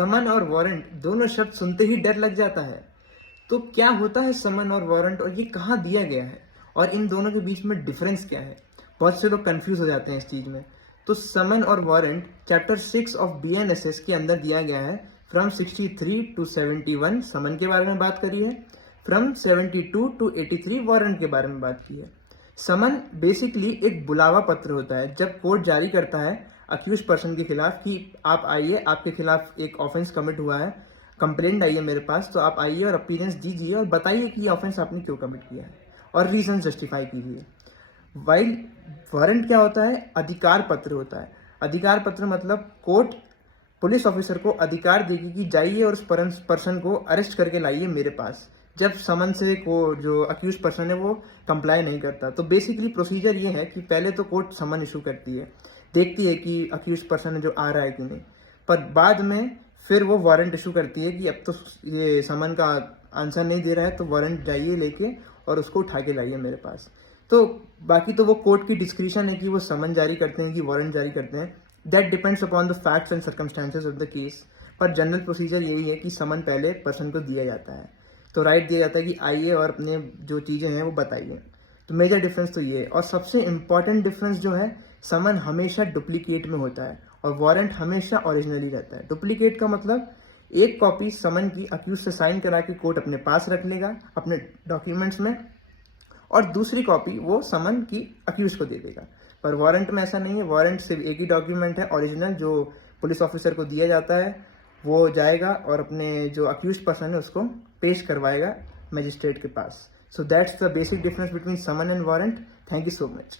समन और वारंट दोनों शब्द सुनते ही डर लग जाता है। तो क्या होता है समन और वारंट और ये कहाँ दिया गया है और इन दोनों के बीच में डिफरेंस क्या है? बहुत से लोग कंफ्यूज हो जाते हैं इस चीज़ में। तो समन और वारंट चैप्टर 6 ऑफ BNSS के अंदर दिया गया है। फ्रॉम 63 टू 71 समन के बारे में बात करी है, फ्रॉम 72 टू 83 वारंट के बारे में बात की है। समन बेसिकली एक बुलावा पत्र होता है जब कोर्ट जारी करता है अक्यूज पर्सन के खिलाफ कि आप आइए, आपके खिलाफ एक ऑफेंस कमिट हुआ है, कंप्लेंट आई है मेरे पास, तो आप आइए और अपीयरेंस दीजिए और बताइए कि ये ऑफेंस आपने क्यों कमिट किया है और रीजन जस्टिफाई कीजिए। वाइल वारंट क्या होता है? अधिकार पत्र होता है। अधिकार पत्र मतलब कोर्ट पुलिस ऑफिसर को अधिकार देगी कि जाइए और उस पर्सन को अरेस्ट करके लाइए मेरे पास, जब समन से को जो अक्यूज पर्सन है वो कंप्लाई नहीं करता। तो बेसिकली प्रोसीजर ये है कि पहले तो कोर्ट समन इशू करती है, देखती है कि अक्यूज पर्सन है जो आ रहा है कि नहीं, पर बाद में फिर वो वारंट इशू करती है कि अब तो ये समन का आंसर नहीं दे रहा है, तो वारंट जाइए लेके और उसको उठा के लाइए मेरे पास। तो बाकी तो वो कोर्ट की डिस्क्रिशन है कि वो समन जारी करते हैं कि वारंट जारी करते हैं, that depends upon the facts and circumstances of the case. पर जनरल प्रोसीजर यही है कि समन पहले पर्सन को दिया जाता है, तो राइट दिया जाता है कि आइए और अपने जो चीज़ें हैं वो बताइए। तो मेजर डिफरेंस तो ये है। और सबसे इंपॉर्टेंट डिफरेंस जो है, समन हमेशा डुप्लीकेट में होता है और वारंट हमेशा ओरिजिनली रहता है। डुप्लीकेट का मतलब एक कॉपी समन की अक्यूज से साइन करा के कोर्ट अपने पास रख लेगा अपने डॉक्यूमेंट्स में, और दूसरी कॉपी वो समन की अक्यूज को दे देगा। पर वारंट में ऐसा नहीं है। वारंट सिर्फ एक ही डॉक्यूमेंट है ओरिजिनल, जो पुलिस ऑफिसर को दिया जाता है, वो जाएगा और अपने जो अक्यूज पर्सन है उसको पेश करवाएगा मजिस्ट्रेट के पास। So that's the basic difference between summon and warrant. Thank you so much.